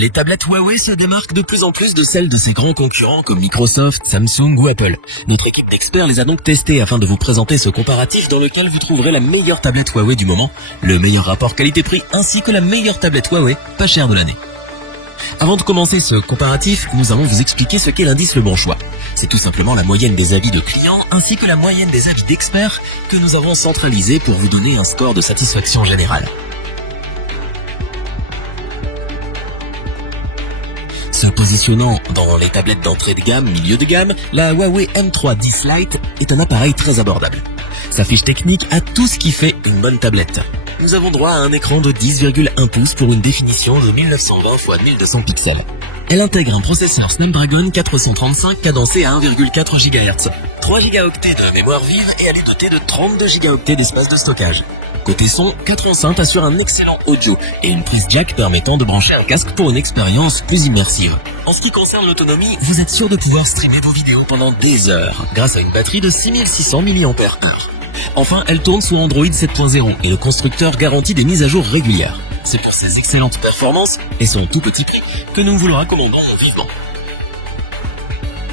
Les tablettes Huawei se démarquent de plus en plus de celles de ses grands concurrents comme Microsoft, Samsung ou Apple. Notre équipe d'experts les a donc testées afin de vous présenter ce comparatif dans lequel vous trouverez la meilleure tablette Huawei du moment, le meilleur rapport qualité-prix ainsi que la meilleure tablette Huawei pas chère de l'année. Avant de commencer ce comparatif, nous allons vous expliquer ce qu'est l'indice Le Bon Choix. C'est tout simplement la moyenne des avis de clients ainsi que la moyenne des avis d'experts que nous avons centralisé pour vous donner un score de satisfaction générale. Se positionnant dans les tablettes d'entrée de gamme, milieu de gamme, la Huawei M3 10 Lite est un appareil très abordable. Sa fiche technique a tout ce qui fait une bonne tablette. Nous avons droit à un écran de 10,1 pouces pour une définition de 1920 x 1200 pixels. Elle intègre un processeur Snapdragon 435 cadencé à 1,4 GHz, 3 Go de mémoire vive et elle est dotée de 32 Go d'espace de stockage. Côté son, 4 enceintes assurent un excellent audio et une prise jack permettant de brancher un casque pour une expérience plus immersive. En ce qui concerne l'autonomie, vous êtes sûr de pouvoir streamer vos vidéos pendant des heures grâce à une batterie de 6600 mAh. Enfin, elle tourne sous Android 7.0 et le constructeur garantit des mises à jour régulières. C'est pour ses excellentes performances et son tout petit prix que nous vous le recommandons vivement.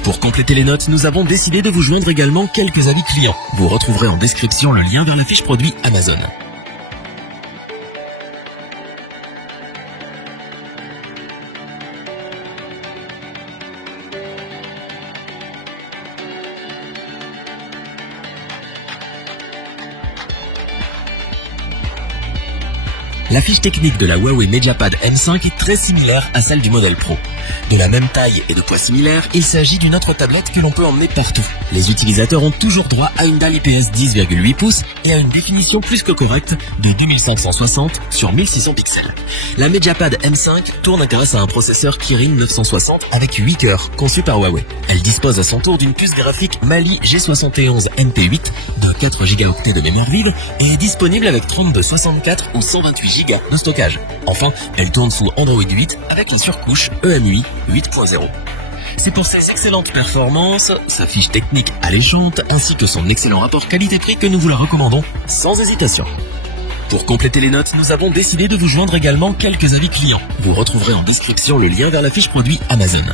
Pour compléter les notes, nous avons décidé de vous joindre également quelques avis clients. Vous retrouverez en description le lien vers la fiche produit Amazon. La fiche technique de la Huawei MediaPad M5 est très similaire à celle du modèle Pro. De la même taille et de poids similaires, il s'agit d'une autre tablette que l'on peut emmener partout. Les utilisateurs ont toujours droit à une dalle IPS 10,8 pouces et à une définition plus que correcte de 2560 sur 1600 pixels. La MediaPad M5 tourne grâce à un processeur Kirin 960 avec 8 cœurs conçu par Huawei. Elle dispose à son tour d'une puce graphique Mali G71 MP8 de 4 Go de mémoire vive et est disponible avec 32, 64 ou 128 Go de stockage. Enfin, elle tourne sous Android 8 avec la surcouche EMUI 8.0. C'est pour ses excellentes performances, sa fiche technique alléchante ainsi que son excellent rapport qualité-prix que nous vous la recommandons sans hésitation. Pour compléter les notes, nous avons décidé de vous joindre également quelques avis clients. Vous retrouverez en description le lien vers la fiche produit Amazon.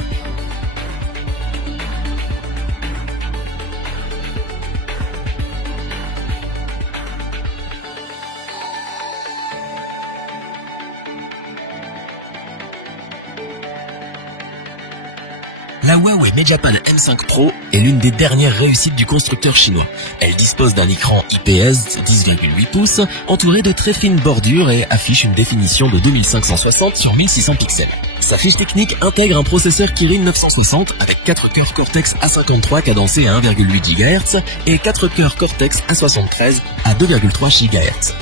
La Huawei MediaPad M5 Pro est l'une des dernières réussites du constructeur chinois. Elle dispose d'un écran IPS 10,8 pouces entouré de très fines bordures et affiche une définition de 2560 sur 1600 pixels. Sa fiche technique intègre un processeur Kirin 960 avec 4 cœurs Cortex A53 cadencés à 1,8 GHz et 4 cœurs Cortex A73 à 2,3 GHz.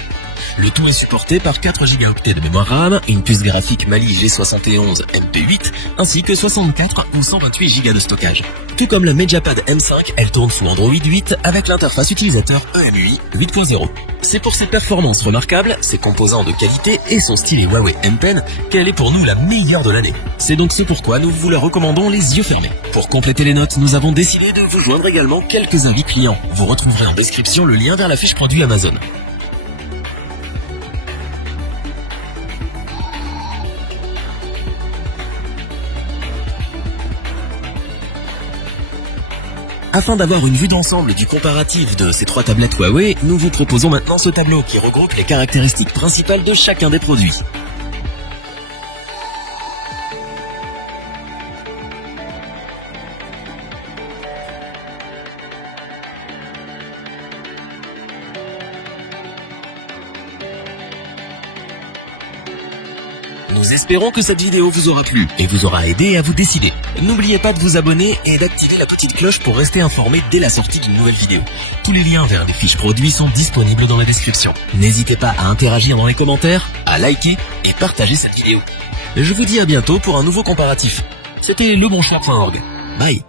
Le tout est supporté par 4 Go de mémoire RAM, une puce graphique Mali G71 MP8, ainsi que 64 ou 128 Go de stockage. Tout comme le MediaPad M5, elle tourne sous Android 8 avec l'interface utilisateur EMUI 8.0. C'est pour ses performances remarquables, ses composants de qualité et son stylet Huawei M Pen qu'elle est pour nous la meilleure de l'année. C'est donc ce pourquoi nous vous la recommandons les yeux fermés. Pour compléter les notes, nous avons décidé de vous joindre également quelques avis clients. Vous retrouverez en description le lien vers la fiche produit Amazon. Afin d'avoir une vue d'ensemble du comparatif de ces 3 tablettes Huawei, nous vous proposons maintenant ce tableau qui regroupe les caractéristiques principales de chacun des produits. Nous espérons que cette vidéo vous aura plu et vous aura aidé à vous décider. N'oubliez pas de vous abonner et d'activer la petite cloche pour rester informé dès la sortie d'une nouvelle vidéo. Tous les liens vers les fiches produits sont disponibles dans la description. N'hésitez pas à interagir dans les commentaires, à liker et partager cette vidéo. Je vous dis à bientôt pour un nouveau comparatif. C'était lebonchoix.org. Bye.